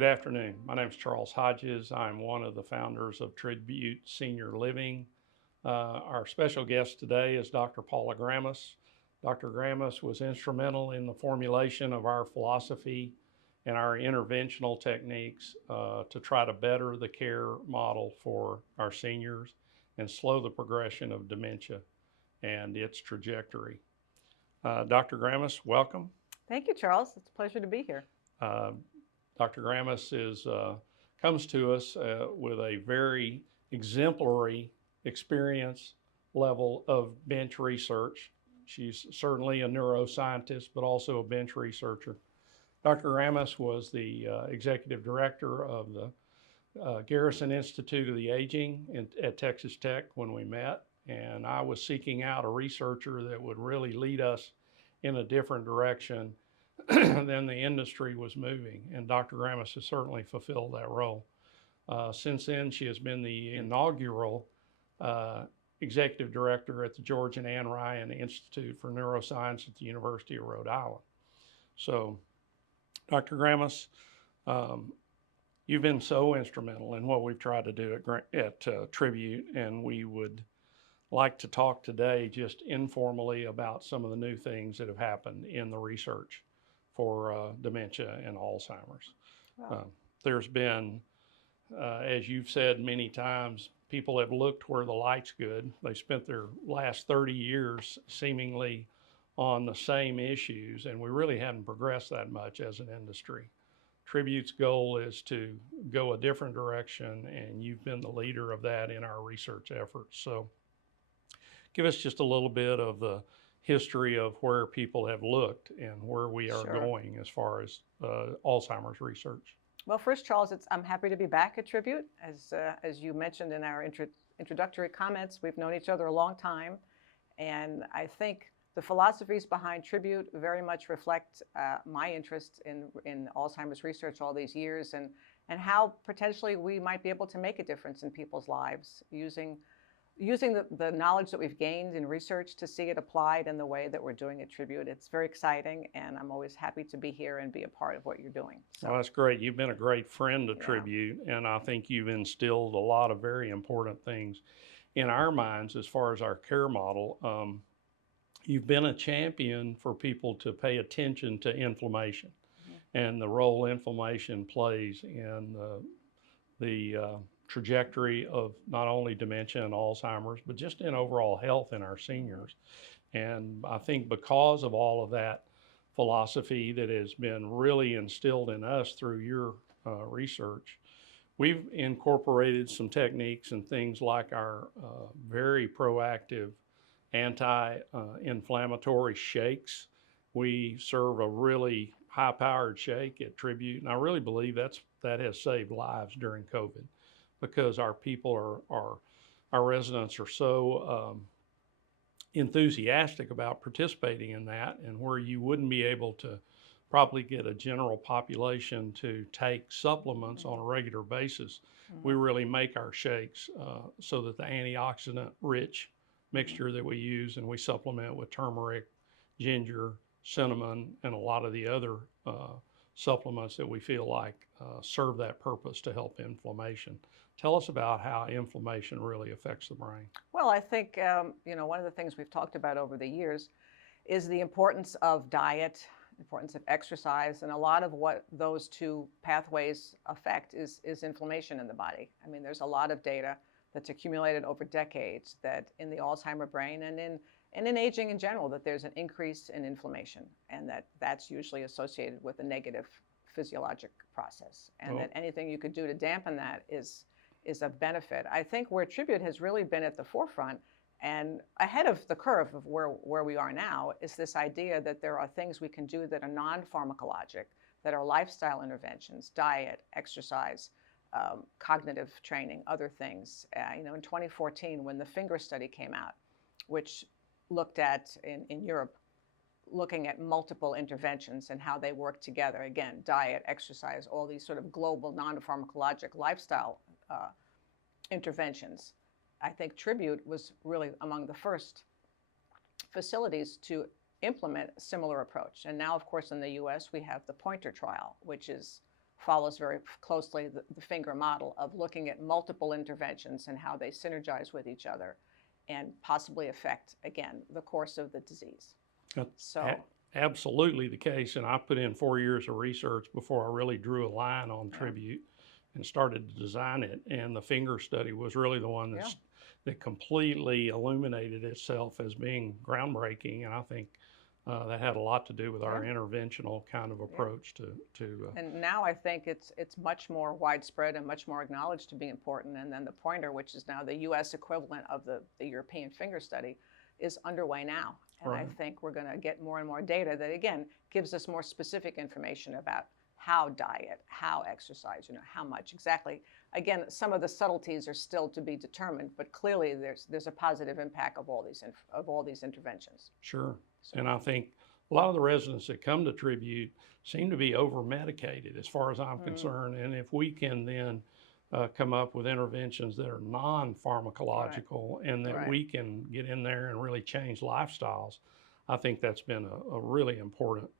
Good afternoon. My name is Charles Hodges. I'm one of the founders of Tribute Senior Living. Our special guest today is Dr. Paula Grammas. Dr. Grammas was instrumental in the formulation of our philosophy and our interventional techniques to try to better the care model for our seniors and slow the progression of dementia and its trajectory. Dr. Grammas, welcome. Thank you, Charles. It's a pleasure to be here. Uh, Dr. Grammas comes to us with a very exemplary experience level of bench research. She's certainly a neuroscientist, but also a bench researcher. Dr. Grammas was the executive director of the Garrison Institute of the Aging at Texas Tech when we met, and I was seeking out a researcher that would really lead us in a different direction than the industry was moving, and Dr. Grammas has certainly fulfilled that role. Since then, she has been the inaugural executive director at the George and Ann Ryan Institute for Neuroscience at the University of Rhode Island. So, Dr. Grammas, you've been so instrumental in what we've tried to do at Tribute, and we would like to talk today just informally about some of the new things that have happened in the research for dementia and Alzheimer's. Wow. There's been, as you've said many times, people have looked where the light's good. They spent their last 30 years seemingly on the same issues, and we really haven't progressed that much as an industry. Tribute's goal is to go a different direction, and you've been the leader of that in our research efforts. So give us just a little bit of the history of where people have looked and where we are going as far as Alzheimer's research. Well, first, Charles, I'm happy to be back at Tribute. As you mentioned in our introductory comments, we've known each other a long time, and I think the philosophies behind Tribute very much reflect my interest in Alzheimer's research all these years, and how potentially we might be able to make a difference in people's lives using the knowledge that we've gained in research to see it applied in the way that we're doing at Tribute. It's very exciting, and I'm always happy to be here and be a part of what you're doing. So. Well, that's great. You've been a great friend to Tribute, and I think you've instilled a lot of very important things in our minds as far as our care model. You've been a champion for people to pay attention to inflammation and the role inflammation plays in the trajectory of not only dementia and Alzheimer's, but just in overall health in our seniors. And I think because of all of that philosophy that has been really instilled in us through your research, we've incorporated some techniques and things like our very proactive anti-inflammatory shakes. We serve a really high-powered shake at Tribute, and I really believe that has saved lives during COVID, because our people our residents are so enthusiastic about participating in that, and where you wouldn't be able to probably get a general population to take supplements on a regular basis, we really make our shakes so that the antioxidant-rich mixture that we use, and we supplement with turmeric, ginger, cinnamon, and a lot of the other supplements that we feel like serve that purpose to help inflammation. Tell us about how inflammation really affects the brain. Well, I think one of the things we've talked about over the years is the importance of diet, importance of exercise, and a lot of what those two pathways affect is inflammation in the body. I mean, there's a lot of data that's accumulated over decades that in the Alzheimer brain and in aging in general, that there's an increase in inflammation, and that's usually associated with a negative physiologic process, and that anything you could do to dampen that is a benefit. I think where Tribute has really been at the forefront and ahead of the curve of where we are now is this idea that there are things we can do that are non-pharmacologic, that are lifestyle interventions, diet, exercise, cognitive training, other things. In 2014, when the Finger study came out, which looked at, in Europe, looking at multiple interventions and how they work together. Again, diet, exercise, all these sort of global non-pharmacologic lifestyle interventions. I think Tribute was really among the first facilities to implement a similar approach. And now, of course, in the US, we have the Pointer trial, which is follows very closely the finger model of looking at multiple interventions and how they synergize with each other and possibly affect, again, the course of the disease. So Absolutely the case, and I put in 4 years of research before I really drew a line on Tribute and started to design it. And the finger study was really the one that completely illuminated itself as being groundbreaking, and I think that had a lot to do with our interventional kind of approach to. And now I think it's much more widespread and much more acknowledged to be important. And then the pointer, which is now the U.S. equivalent of the European finger study, is underway now. And I think we're going to get more and more data that, again, gives us more specific information about how diet, how exercise, how much exactly. Again, some of the subtleties are still to be determined, but clearly there's a positive impact of all these interventions. Sure. So. And I think a lot of the residents that come to Tribute seem to be over-medicated as far as I'm concerned. And if we can then come up with interventions that are non-pharmacological and that we can get in there and really change lifestyles, I think that's been a really important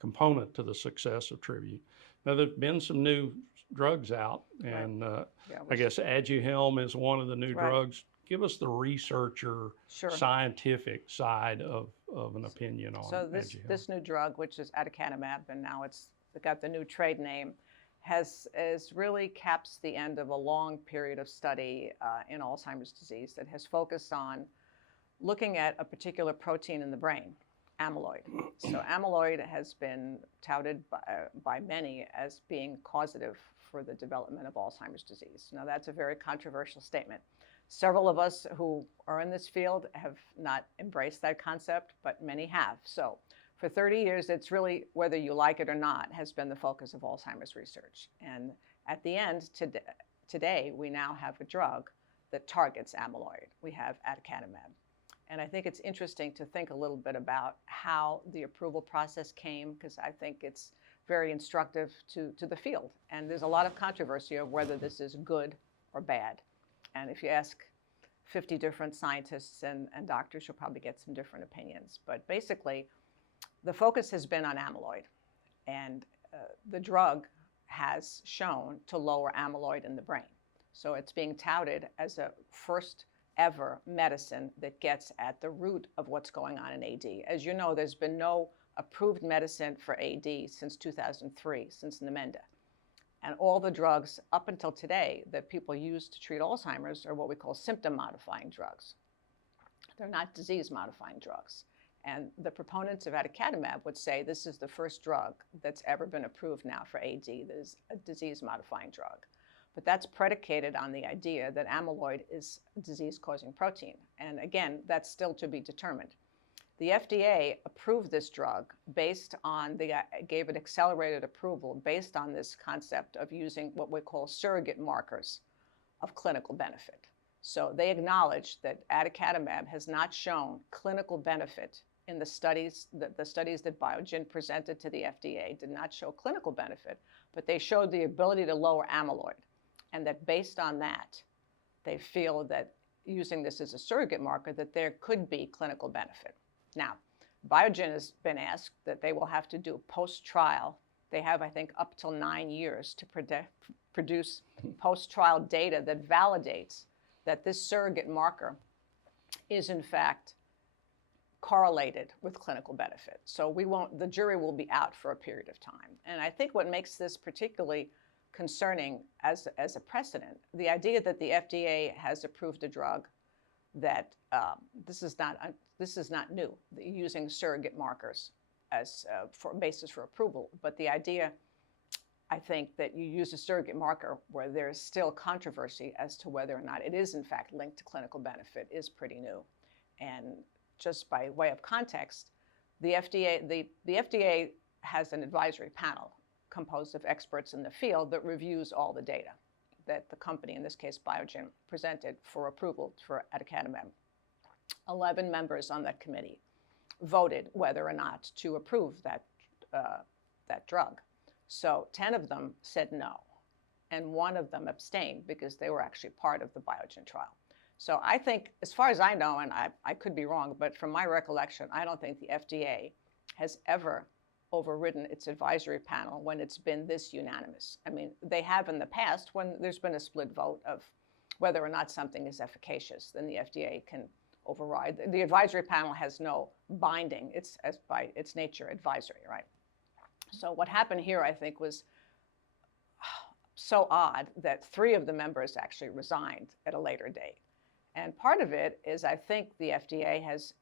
component to the success of Tribute. Now, there's been some new drugs out, and I guess Aduhelm is one of the new drugs. Give us the researcher, scientific side of an opinion on Aduhelm. This new drug, which is Aducanumab, and now it's got the new trade name, has really caps the end of a long period of study in Alzheimer's disease that has focused on looking at a particular protein in the brain, amyloid. So amyloid has been touted by many as being causative for the development of Alzheimer's disease. Now, that's a very controversial statement. Several of us who are in this field have not embraced that concept, but many have. So for 30 years, it's really, whether you like it or not, has been the focus of Alzheimer's research. And at the end, today, we now have a drug that targets amyloid. We have Aducanumab. And I think it's interesting to think a little bit about how the approval process came, because I think it's very instructive to the field. And there's a lot of controversy of whether this is good or bad. And if you ask 50 different scientists and doctors, you'll probably get some different opinions. But basically, the focus has been on amyloid. And the drug has shown to lower amyloid in the brain. So it's being touted as a first ever medicine that gets at the root of what's going on in AD. As you know, there's been no approved medicine for AD since 2003, since Namenda. And all the drugs up until today that people use to treat Alzheimer's are what we call symptom-modifying drugs. They're not disease-modifying drugs. And the proponents of Aducanumab would say this is the first drug that's ever been approved now for AD that is a disease-modifying drug. But that's predicated on the idea that amyloid is a disease-causing protein. And again, that's still to be determined. The FDA approved this drug based on, gave it accelerated approval based on this concept of using what we call surrogate markers of clinical benefit. So they acknowledge that Aducanumab has not shown clinical benefit in the studies that Biogen presented to the FDA did not show clinical benefit, but they showed the ability to lower amyloid. And that based on that, they feel that using this as a surrogate marker, that there could be clinical benefit. Now, Biogen has been asked that they will have to do post-trial. They have, I think, up till 9 years to produce post-trial data that validates that this surrogate marker is, in fact, correlated with clinical benefit. So the jury will be out for a period of time. And I think what makes this particularly concerning as a precedent, the idea that the FDA has approved a drug that this is not new, using surrogate markers as for basis for approval. But the idea, I think, that you use a surrogate marker where there is still controversy as to whether or not it is in fact linked to clinical benefit is pretty new. And just by way of context, the FDA has an advisory panel composed of experts in the field that reviews all the data that the company, in this case Biogen, presented for approval for Aducanumab. 11 members on that committee voted whether or not to approve that drug. So 10 of them said no, and 1 of them abstained because they were actually part of the Biogen trial. So I think, as far as I know, and I could be wrong, but from my recollection, I don't think the FDA has ever overridden its advisory panel when it's been this unanimous. I mean, they have in the past when there's been a split vote of whether or not something is efficacious, then the FDA can override. The advisory panel has no binding. It's by its nature advisory, right? So what happened here, I think, was so odd that 3 of the members actually resigned at a later date. And part of it is I think the FDA has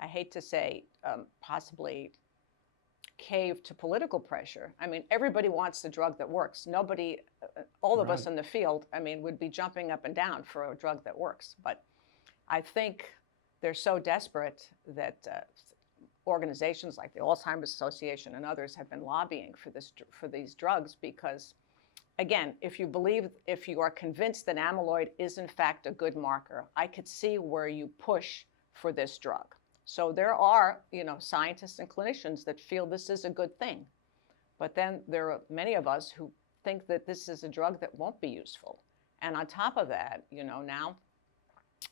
I hate to say, possibly caved to political pressure. I mean, everybody wants the drug that works. Nobody, all of us in the field, I mean, would be jumping up and down for a drug that works. But I think they're so desperate that organizations like the Alzheimer's Association and others have been lobbying for these drugs because, again, if you are convinced that amyloid is in fact a good marker, I could see where you push for this drug. So there are, scientists and clinicians that feel this is a good thing. But then there are many of us who think that this is a drug that won't be useful. And on top of that, now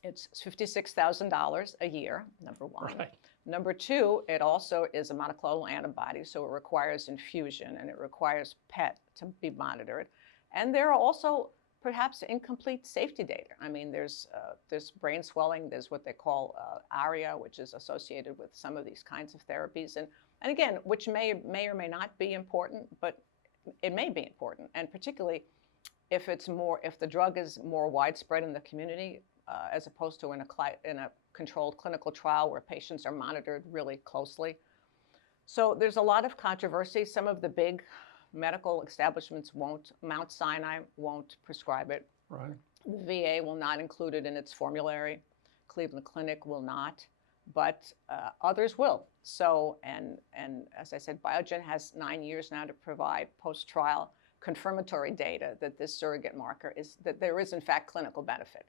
it's $56,000 a year, number one. Right. Number two, it also is a monoclonal antibody, so it requires infusion and it requires PET to be monitored. And there are also perhaps incomplete safety data. I mean, there's brain swelling, there's what they call ARIA, which is associated with some of these kinds of therapies. And again, which may or may not be important, but it may be important. And particularly if the drug is more widespread in the community, as opposed to in a controlled clinical trial where patients are monitored really closely. So there's a lot of controversy. Some of the big medical establishments won't. Mount Sinai won't prescribe it. Right. The VA will not include it in its formulary. Cleveland Clinic will not, but others will. So, and as I said, Biogen has 9 years now to provide post-trial confirmatory data that this surrogate marker that there is in fact clinical benefit.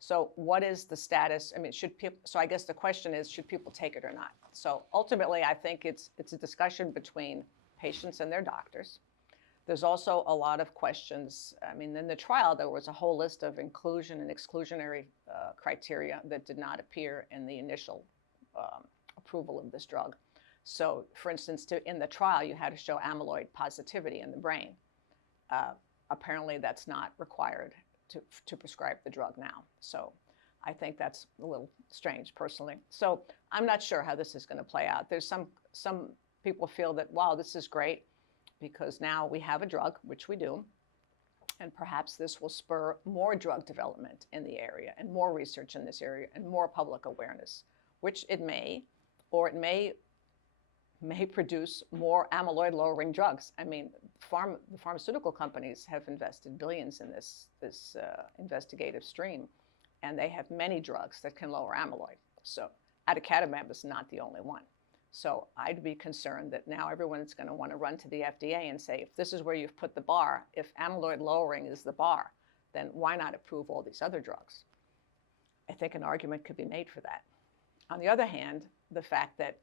So what is the status? I mean, so I guess the question is, should people take it or not? So ultimately, I think it's a discussion between patients and their doctors. There's also a lot of questions. I mean, in the trial, there was a whole list of inclusion and exclusionary criteria that did not appear in the initial approval of this drug. So for instance, in the trial, you had to show amyloid positivity in the brain. Apparently, that's not required to prescribe the drug now. So I think that's a little strange personally. So I'm not sure how this is going to play out. There's some people feel that, wow, this is great because now we have a drug, which we do, and perhaps this will spur more drug development in the area and more research in this area and more public awareness, which it may, or it may produce more amyloid-lowering drugs. I mean, the pharmaceutical companies have invested billions in this investigative stream, and they have many drugs that can lower amyloid. So Aducanumab is not the only one. So I'd be concerned that now everyone's going to want to run to the FDA and say, if this is where you've put the bar, if amyloid lowering is the bar, then why not approve all these other drugs? I think an argument could be made for that. On the other hand, the fact that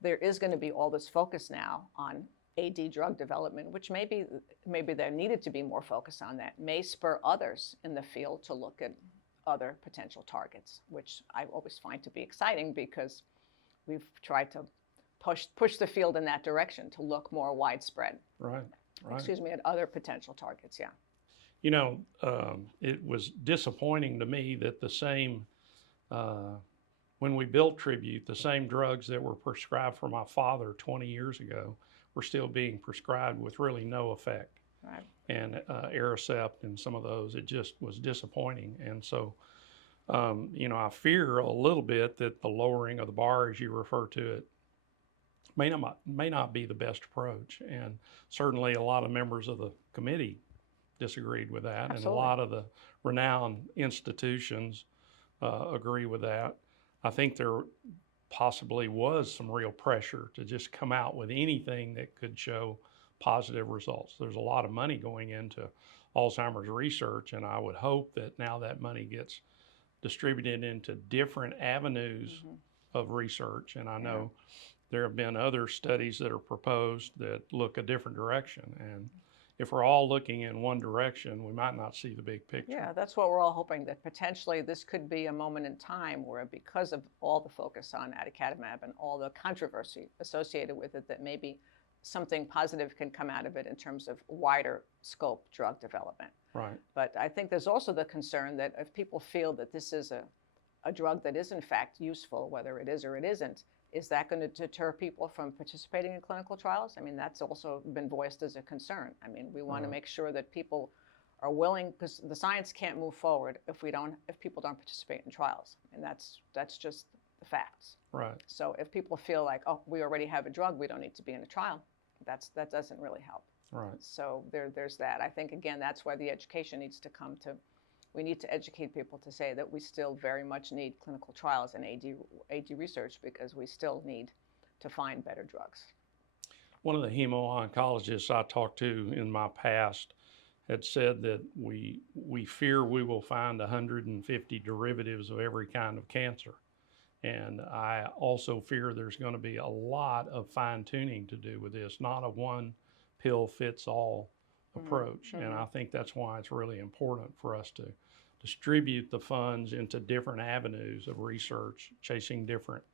there is going to be all this focus now on AD drug development, which maybe there needed to be more focus on that, may spur others in the field to look at other potential targets, which I always find to be exciting because we've tried to push the field in that direction to look more widespread. Right. Excuse me, at other potential targets, yeah. It was disappointing to me that the same, when we built Tribute, the same drugs that were prescribed for my father 20 years ago were still being prescribed with really no effect. Right. And Aricept and some of those, it just was disappointing. And so, I fear a little bit that the lowering of the bar, as you refer to it, may not be the best approach. And certainly a lot of members of the committee disagreed with that. Absolutely. And a lot of the renowned institutions agree with that. I think there possibly was some real pressure to just come out with anything that could show positive results. There's a lot of money going into Alzheimer's research, and I would hope that now that money gets distributed into different avenues of research. And I know there have been other studies that are proposed that look a different direction. And if we're all looking in one direction, we might not see the big picture. Yeah, that's what we're all hoping, that potentially this could be a moment in time where, because of all the focus on aducanumab and all the controversy associated with it, that maybe something positive can come out of it in terms of wider scope drug development. Right. But I think there's also the concern that if people feel that this is a drug that is in fact useful, whether it is or it isn't, is that going to deter people from participating in clinical trials? I mean, that's also been voiced as a concern. I mean, we want to make sure that people are willing, because the science can't move forward if people don't participate in trials, and that's just the facts. Right. So if people feel like, oh, we already have a drug, we don't need to be in a trial, that doesn't really help. Right. So there's that. I think, again, that's why the education needs to come to. We need to educate people to say that we still very much need clinical trials and AD research, because we still need to find better drugs. One of the hemo-oncologists I talked to in my past had said that we fear we will find 150 derivatives of every kind of cancer. And I also fear there's going to be a lot of fine-tuning to do with this, not a one-pill-fits-all approach. And I think that's why it's really important for us to distribute the funds into different avenues of research, chasing different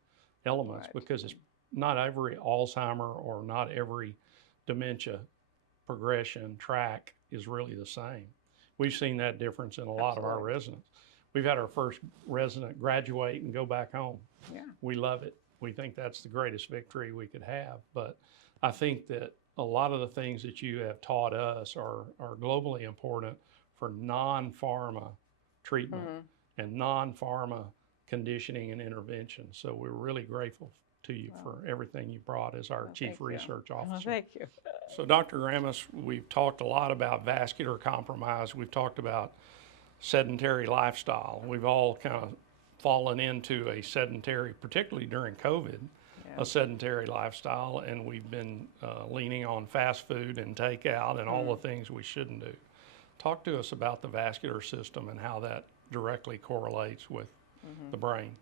elements, because it's not every Alzheimer or not every dementia progression track is really the same. We've seen that difference in a lot of our residents. We've had our first resident graduate and go back home. Yeah. We love it. We think that's the greatest victory we could have. But I think that a lot of the things that you have taught us are globally important for non-pharma treatment and non-pharma conditioning and intervention. So we're really grateful to you for everything you brought as our Chief Research Officer. Thank you. So Dr. Grammas, we've talked a lot about vascular compromise. We've talked about sedentary lifestyle. We've all kind of fallen into a sedentary, particularly during COVID, a sedentary lifestyle, and we've been leaning on fast food and takeout and all the things we shouldn't do. Talk to us about the vascular system and how that directly correlates with the brain.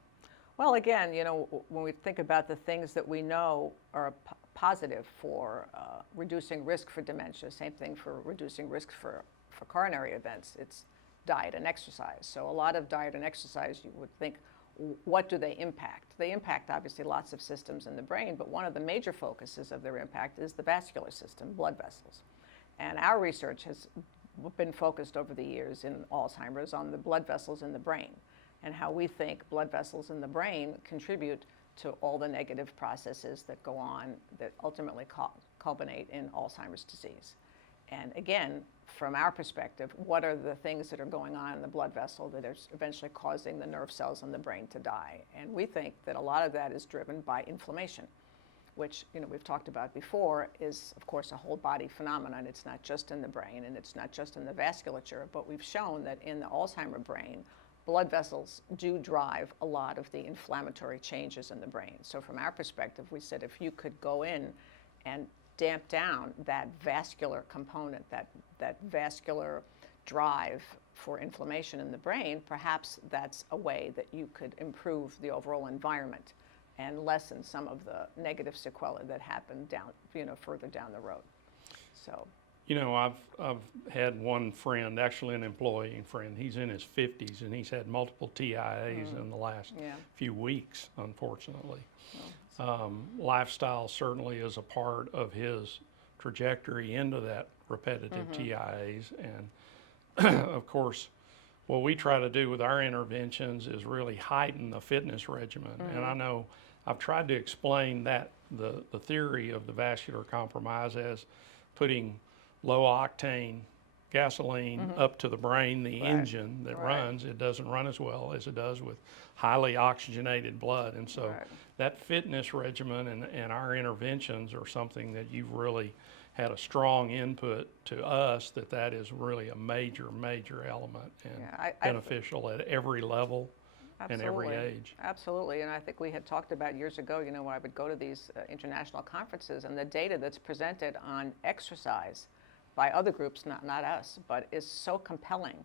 Well, again, you know, when we think about the things that we know are positive for reducing risk for dementia, same thing for reducing risk for coronary events, it's diet and exercise. So a lot of diet and exercise, you would think, what do they impact? They impact, obviously, lots of systems in the brain, but one of the major focuses of their impact is the vascular system, blood vessels. And our research has been focused over the years in Alzheimer's on the blood vessels in the brain, and how we think blood vessels in the brain contribute to all the negative processes that go on that ultimately culminate in Alzheimer's disease. And again, from our perspective, what are the things that are going on in the blood vessel that are eventually causing the nerve cells in the brain to die? And we think that a lot of that is driven by inflammation, which, you know, we've talked about before, is of course a whole body phenomenon. It's not just in the brain and it's not just in the vasculature, but we've shown that in the Alzheimer brain, blood vessels do drive a lot of the inflammatory changes in the brain. So from our perspective, we said if you could go in and damp down that vascular component, that vascular drive for inflammation in the brain, perhaps that's a way that you could improve the overall environment and lessen some of the negative sequelae that happen down, you know, further down the road. So. You know, I've had one friend, actually an employee friend, he's in his 50s and he's had multiple TIAs in the last few weeks, unfortunately. Lifestyle certainly is a part of his trajectory into that repetitive TIAs. And of course, what we try to do with our interventions is really heighten the fitness regimen. And I know I've tried to explain that the theory of the vascular compromise as putting low octane gasoline up to the brain, the engine that runs. It doesn't run as well as it does with highly oxygenated blood. And so that fitness regimen and our interventions are something that you've really had a strong input to us, that is really a major element and beneficial at every level and every age. Absolutely, and I think we had talked about years ago, you know, when I would go to these international conferences, and the data that's presented on exercise by other groups, not us, but is so compelling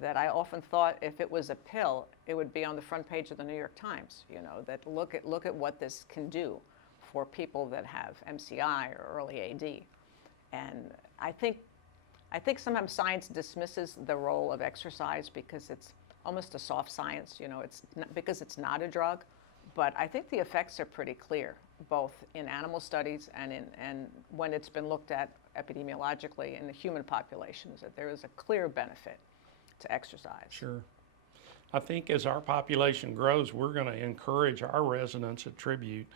that I often thought if it was a pill, it would be on the front page of the New York Times, you know, that look at what this can do for people that have MCI or early AD. And I think I think sometimes science dismisses the role of exercise because it's almost a soft science, you know, it's not, because it's not a drug. But I think the effects are pretty clear, both in animal studies and when it's been looked at epidemiologically in the human populations, that there is a clear benefit to exercise. Sure. I think as our population grows, we're going to encourage our residents at Tribute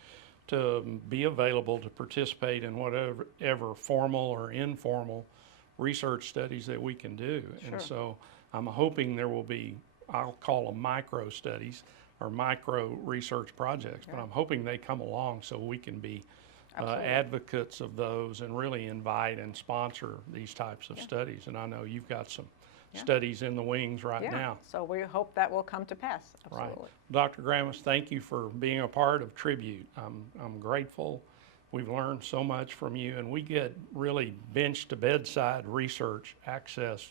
to be available to participate in whatever formal or informal research studies that we can do. Sure. And so I'm hoping there will be, I'll call them micro studies or micro research projects, but I'm hoping they come along so we can be advocates of those and really invite and sponsor these types of studies. And I know you've got some studies in the wings right now. So we hope that will come to pass. Absolutely. Right. Dr. Grammas, thank you for being a part of Tribute. I'm grateful. We've learned so much from you, and we get really bench to bedside research access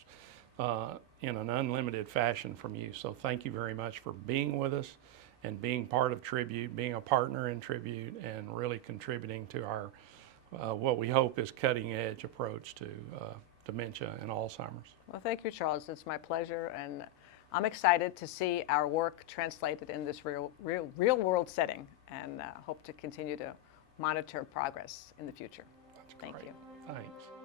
in an unlimited fashion from you. So thank you very much for being with us and being part of Tribute, being a partner in Tribute, and really contributing to our what we hope is cutting edge approach to dementia and Alzheimer's. Well, thank you, Charles. It's my pleasure, and I'm excited to see our work translated in this real world setting, and hope to continue to monitor progress in the future. That's Thank great. you. Thanks.